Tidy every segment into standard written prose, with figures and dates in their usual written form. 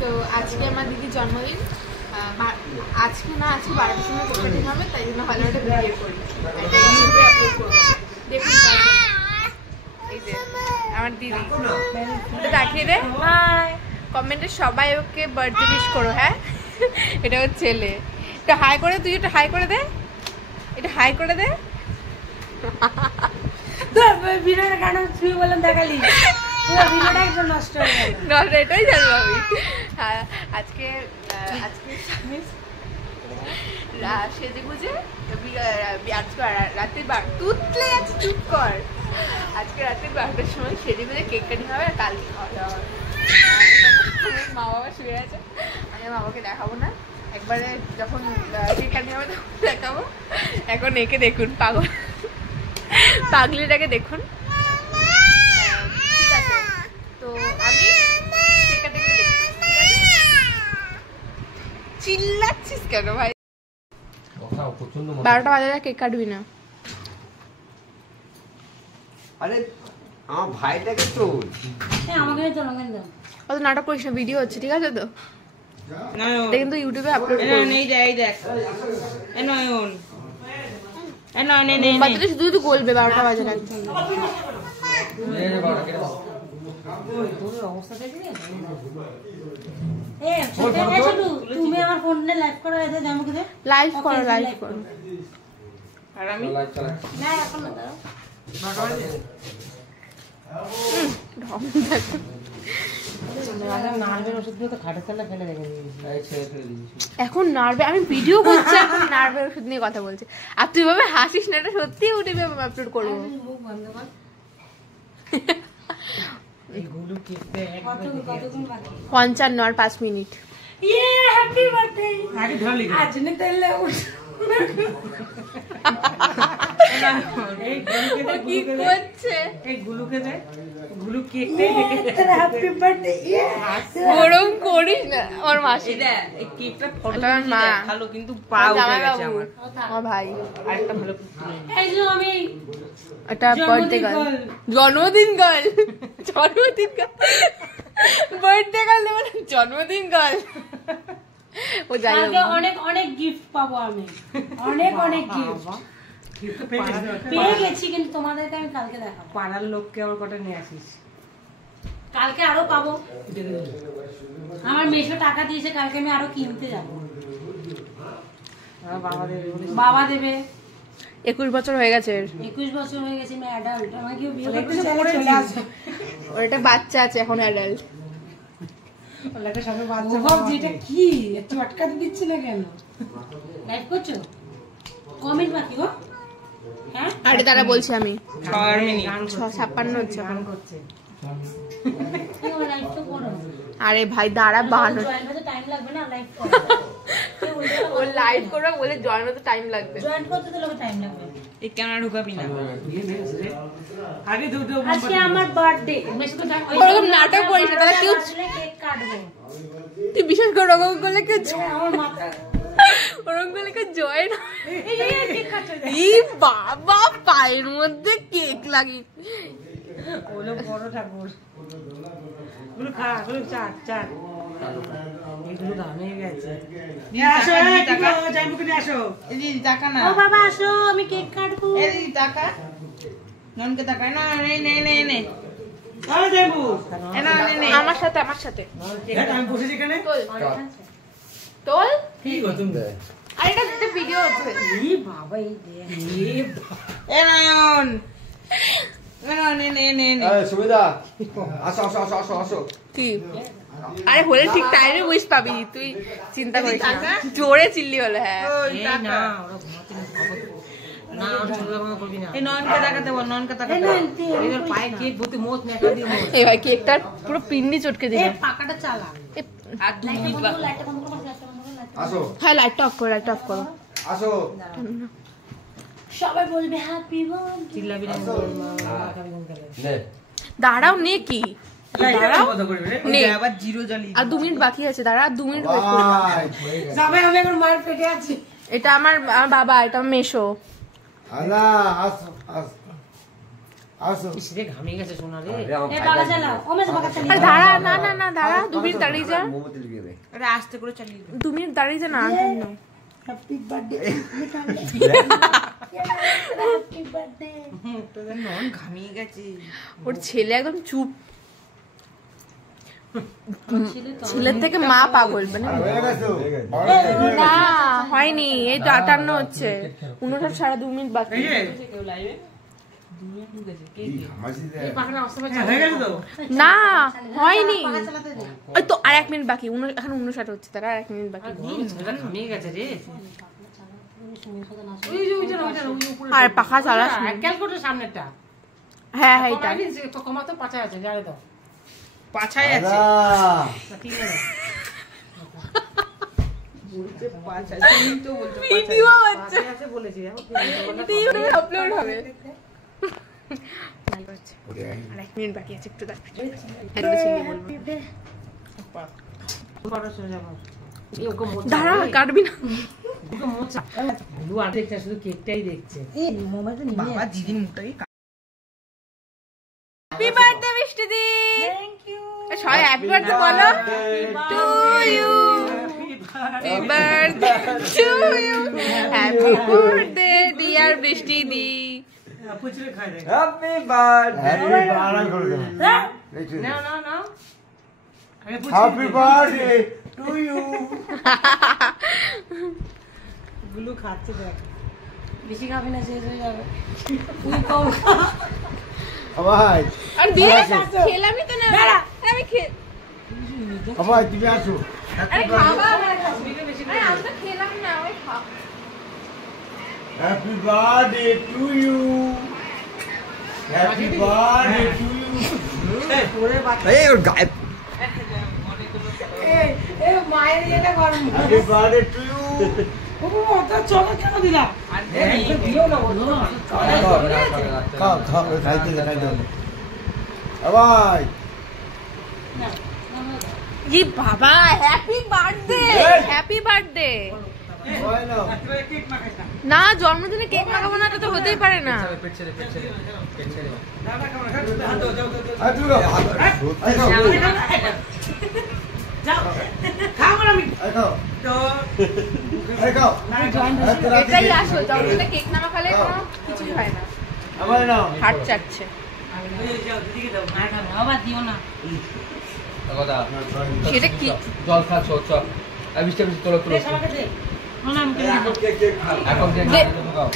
তো আজকে আমার দিদির জন্মদিন, আজকে না আজকে 12টার সময় কেক কাটিং হবে, তাই জন্য ভালো একটা ভিডিও করি, ইউটিউবে আপলোড করবো। দেখুন এই যে আমার দিদি, দেখিয়ে দে কমেন্টে সবাই ওকে বার্থডে উইশ করো। হ্যাঁ, এটা ওর ছেলে। এটা হাই করে, তুই এটা হাই করে দে, এটা হাই করে দে। ভিডিওটা কেন তুই বললাম দেখালি, ভিডিওটা একদম নষ্ট হয়ে গেল। এটাই জানবো আমি। হ্যাঁ, আজকে সেজে গুজে রাত্রি তুতলে আছে, চুপ কর। আজকে রাত্রি 12টার সময় সেজে গুজে কেক কাটিং হবে, আর কালকে খাওয়া দাওয়া হবে। মা বাবা শুয়ে আছে, আমি বাবাকে দেখাবো না, একবারে যখন কেক কাটিং হবে তখন দেখাবো। এখন একে দেখুন, পাগলিটাকে দেখুন। ঠিক আছে, তো আমি কেক কাটিং দেখছি। চিল্লাচ্ছিস কেন ভাই? 12টা বাজে কেক কাটবি না? আরে আমার ভাইটাকে তো আমাকে দাও। অত নাটক করিস না, ভিডিও হচ্ছে, ঠিক আছে তো? এটা কিন্তু ইউটিউবে আপলোড করব। এই দেখ বাচ্চাটা শুধু শুধু গলবে 12টা বাজে না। তুমি আমার ফোনে লাইভ করো, লাইভ করো। আর আমি না এখন না দাও। এখন নার্ভে আমি ভিডিও করছি, এখন নার্ভের ওষুধ নিয়ে কথা বলছি, আর তুই ভাবে হাসিস না, এটা সত্যি ইউটিউবে আপলোড করবো। 55 আর 5 মিনিট। হ্যাপি বার্থডে আজ নে তেলে কি করছে? গরম করিস না, আমার মাসি মা ভালো, কিন্তু আমার ভাই আরেকটা ভালো। এটা বার্থডে গার্ল, জন্মদিন গার্ল, বার্থডে গার্ল মানে জন্মদিন গার্ল। ও যাই হোক, অনেক গিফট পাবো আমি, অনেক গিফট পেয়ে গেছি, কিন্তু তোমাদেরকে আমি কালকে দেখাবো। পাড়ার লোককে আবার কটা নিয়ে আসিস, কালকে আরো পাবো। আমার মেশো টাকা দিয়েছে, কালকে আমি আরো কিনতে যাবো। বাবা দেবে। 21 বছর হয়ে গেছে, 21 বছর হয়ে গেছে, আমি অ্যাডাল্ট। আমাকে বিয়ে করতে চাইলে চলে আসবে। ওর একটা বাচ্চা আছে, এখন অ্যাডাল্ট। যেটা কি একটু আটকাতে দিচ্ছে না কেন? লাইভ করছো? কমেন্ট বাকি গো। হ্যাঁ, আরে দাঁড়া বলছি আমি, 56 হচ্ছে। লাইভ তো করো। আরে ভাই দাঁড়া, 52 টাইম লাগবে না লাইভ করো। ও লাইভ করবে বলে জয়েন হতে টাইম লাগবে, জয়েন করতে তো লোকে টাইম লাগবে। এই ক্যামেরা ঢুকাবি না আগে দুটো। আজকে আমার বার্থডে, ওরকম নাটক করিস না, তাহলে কেউ কেক কাটবো। তুই বিশেষ করে ওরকম করলে কেউ আমার মাথা ওরকম করলে কেউ জয়েন। এই বাবা, পায়ের মধ্যে কেক লাগিয়ে ওগুলো বড় ঠাকুর, ওগুলো খা, ওগুলো চাট এগুলো দামে গেছে। আসো আসো, দিদি টাকা না। ও বাবা আসো, আমি কেক কাটবো। এই দিদি টাকা, ননকে টাকা না, নে আমার সাথে আমি বসেছি এখানে। তোল কি গো তুমি? আর এটা ভিডিও হচ্ছে। এই বাবা, এই দে এ নয়ন, নে সুবিধা, আসো। কি? আরে হলে ঠিক টাইমে বুঝ পাবি, তুই চিন্তা করিস না, জোরে চিল্লি হলে। হ্যাঁ না, ওরা ঘুমাতে না, এই নয়নকে দেখাতে বল, নয়নকে দেখাতে বল। এবার পায়ে কেক ভর্তি মোট মেকা দিয়ে মোট। এই ভাই কেকটা পুরো পিন্ডি চটকে দিবি। এই পাকাটা চালা। আর 2 মিনিট বাকি। লাইটটা বন্ধ করো, আসো হ্যাঁ, লাইটটা অফ করো। আসো। সবাই বলবে হ্যাপি বার্থডে। চিল্লাবি না, নে দাঁড়াও, নে কি দাঁড়াও, নে আবার জিরো জ্বালি। আর 2 মিনিট বাকি আছে, দাঁড়া 2 মিনিট ওয়েট করি। যাবে, আমি এখন মায়ের পেটে আছি। এটা আমার বাবা, এটা মেশো। আলা আসো। ইসরে ঘামিয়ে গেছে সোনা রে। আরে আমার এ ভাইটা বাবা চালাও ও মেসে বাবা চালিয়ে আরে দাঁড়া, না না না দাঁড়া, 2 মিনিট দাঁড়িয়ে যা, মোমবাতি লিখে দে। আরে আস্তে করে চালিয়ে দে। 2 মিনিট দাঁড়িয়ে যা না। হ্যাপি বার্থডে হ্যাপি বার্থডে তোর নন ঘামিয়ে গেছে। ওর ছেলে একদম চুপ, ছেলের থেকে মা পাগল মানে। না হয়নি, এই তো 58 হচ্ছে, 59 সারা 2 মিনিট বাকি। এই পাখাটা আস্তে আস্তে হয়ে গেল তো। না হয়নি, পাখা চালাতে দে ওই তো আর 1 মিনিট বাকি, এখন 59 হচ্ছে, তার আর 1 মিনিট বাকি। ছেলেটা ঘামিয়ে গেছে রে। ওই যে ওইটা উপরে। আর পাখা চালাস না। ক্যালকুলেটর সামনেটা। হ্যাঁ হ্যাঁ এটা তো কমাতে পাছায় আছে জানে তো। পাছায় আছে। আদা। না তিনে না। বলতে পাছায় তো বলতে ভিডিও হচ্ছে, পাছায় আছে বলেছি। ভিডিও আপলোড হবে। ভালো হচ্ছে, আর 1 মিনিট বাকি আছে, একটু দাঁড়া, একটু চিনি বলবো। পাড়া চলে যাব। এই ওকে মোচা। দাঁড়া কাটবি না। ওকে মোচা। ব্লু আর দেখছে শুধু কেকটাই দেখছে। এই মোবাইলটা নিয়ে বাবা দিদির মুখটাই হ্যাপি বার্থডে মিষ্টি দি। থ্যাংক ইউ সবাই হ্যাপি বার্থডে বলো। To you, happy birthday to you, happy birthday dear Brishti দি। পুচরে খাই দে। Happy birthday. না না না। আরে হ্যাপি বার্থডে টু ইউ। ব্লু খাচ্ছে দেখ। বেশি খাবি না শেষ হয়ে যাবে তুই কম ভাই আর দিয়ে খেলামই তো না, আমি ভাই তুমি আসো। আরে খাবা, আরে আমি তো খেলাম না, ওই খা। Happy birthday to you. Happy birthday to you. এই পরে বাচ্চা। এই ওর গায়ে। এই মায়ের এটা কর হ্যাপি বার্থডে টু ইউ। ও তো চলো কেন দিলা এই দিও না বলো না। খাও খাও খাইতে দে খাইতে দে। ভাই জি বাবা, হ্যাপি বার্থডে, হ্যাপি বার্থডে। ভাই নাও। কেক না খাইছ না। না জন্মদিনে কেক লাগাবো না, এটা তো হতেই পারে না। দাদা খাও না। হাত দাও যাও যাও। আই তুই খাও। আই খাও। যাও। খাও না আমি। আই খাও। তো আই খাও। এটাই আসল, জন্মদিনে কেক না খালে কোনো কিছুই হয় না, আমার নাও। হাট চাটছে। যাও দিদিকে দাও। না খাবে আবার দিও না সেটা কি? জল খাচ্ছ চল বৃষ্টি বৃষ্টি তোলো তোলো সবাইকে দে না আমি এখন কেক খাও। এখন যে দে। খাও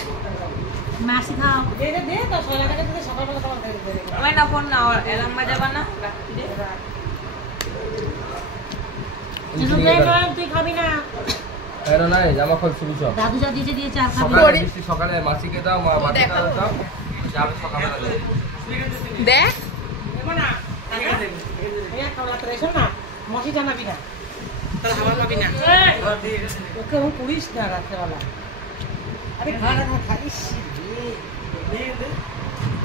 মাছ খাও দে দে দে তো সবাইকে দে সকালবেলা তোমার খাই দে ওই না ফোন না এলাম বাজাবা না। তুই খাবি না এর নাই জামা খোল শুরু চল দাদু যা দিয়েছে দিয়েছে আর খাবি সকালে বৃষ্টি সকালে মাসিকে দাও মা বাড়িতে দাও যাবে সকালবেলা দেবে দেখ না টাকা দেব। এই খাওয়া তো রেশন না। মশি জানাবি না। তোর হাওয়া পাবি না। ওকে ও পুলিশ না রাত্রেবেলা আরে খা না খাইস দে দে।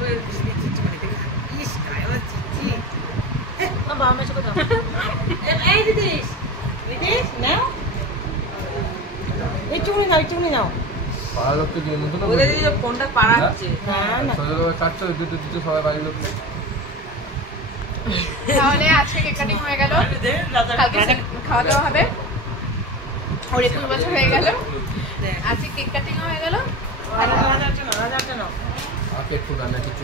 ওই চিচি মানে দেখা। ইস কায়লা চিচি। না বাবা মেশো কথা এই দিদিস দিদিস নাও এই চুনি নাও পাড়ার লোক তো দিন মতো না ওদের দিদি ফোনটা পাড়াচ্ছে। না না সকালে কাটছো দুটো দুটো সবাই বাড়ির লোক তাহলে আজকে কেক কাটিং হয়ে গেল, কালকে খাওয়া দাওয়া হবে। ওর 21 বছর হয়ে গেল, আজকে কেক কাটিং হয়ে গেল। হাজার টাকা। আর কেক ফুল রান্না কিছু